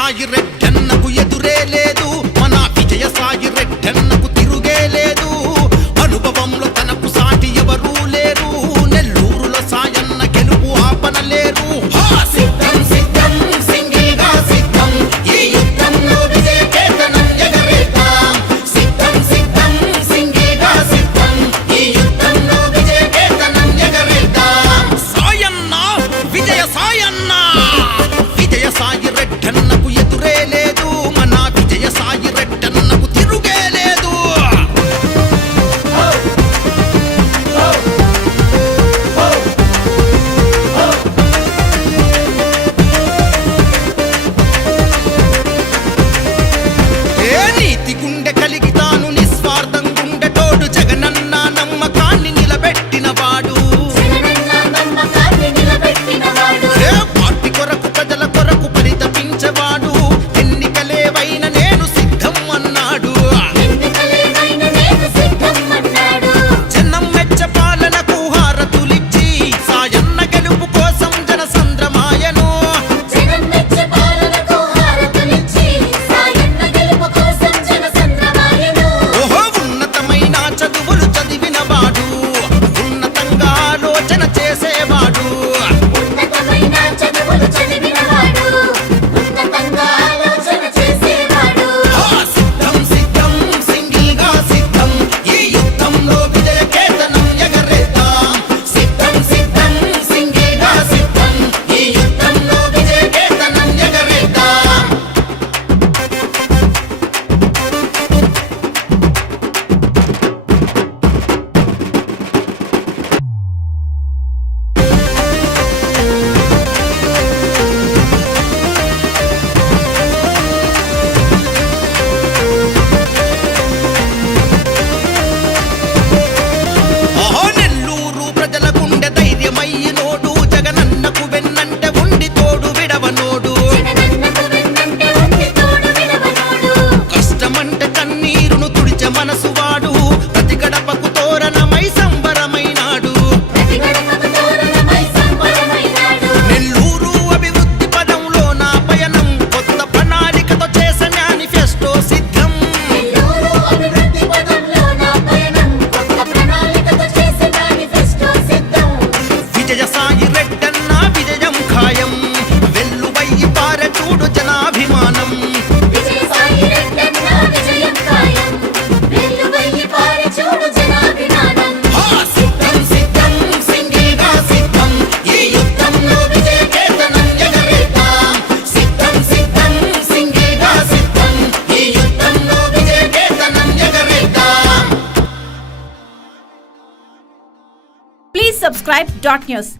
సాయి రెడ్డన్నకు ఎదురే లేదు, మన విజయ సాయి రెడ్డన్నకు తిరుగే లేదు. అనుభవంలో తనకు సాటి ఎవరూ లేరు, నెల్లూరులో సాయన్న గెలుపు ఆపనలేరు. సిద్ధం సిద్ధం సింగిల్గా సిద్ధం, ఈ యుద్ధంలో విజయ కేతనం ఎగరేద్దాం. సిద్ధం సిద్ధం సింగిల్గా సిద్ధం, ఈ యుద్ధంలో విజయ కేతనం ఎగరేద్దాం. సాయన్న విజయ సాయన్న, విజయ సాయి రెడ్డన్నకు ఎదురే లేదు, మన విజయ సాయి రెడ్డన్నకు తిరుగే లేదు. ఏ నీతి గుండె కలిగి తాను నిస్వార్థం గుండెతోడు జగనన్న నమ్మకాన్ని నిలబెట్టినవాడు. ఏ పార్టీ కొరకు ప్రజల కొరకు పరితపించేవాడు, ఎన్నికలేవైన నేను సిద్ధం అన్నాడు. జనం మెచ్చ పాలనకు హారతులిచ్చి సాయన్న గెలుపు కోసం జనసంద్రమాయను. ఓహో ఉన్నతమైన చదువులు చదివినవాడు, ఉన్నతంగా ఆలోచన చేసేవాడు. సిద్ధం సిద్ధం సింగిల్గా సిద్ధం, ఈ యుద్ధంలో విజయ కేతనం ఎగరేద్దాం. సిద్ధం సిద్ధం సింగిల్గా సిద్ధం, ఈ యుద్ధంలో విజయ కేతనం ఎగరేద్దాం. ఓహో నెల్లూరు ప్రజల గుండె ధైర్యమయ్యినోడు, జగనన్నకు వెన్నంటే ఉండి తోడు విడవనోడు. కష్టమంటే కన్నీరును తుడిచే మనసువాడు, ప్రతి గడపకు తోరణమై సంబరమైనాడు. నెల్లూరు అభివృద్ధి పదంలో నా పయనం, కొత్త ప్రణాళికతో చేసే మేనిఫెస్టో సిద్ధం. విజయ సాయి రెడ్డన్న విజయం ఖాయం, వెల్లువయ్యి పారె చూడు జనాభిమానం. సిద్ధం సిద్ధం సింగిల్గా సిద్ధం, ఈ యుద్ధంలో విజయ కేతనం ఎగరేద్దాం. సిద్ధం సిద్ధం సింగిల్గా సిద్ధం, ఈ యుద్ధంలో విజయ కేతనం ఎగరేద్దాం. Please subscribe Dot News.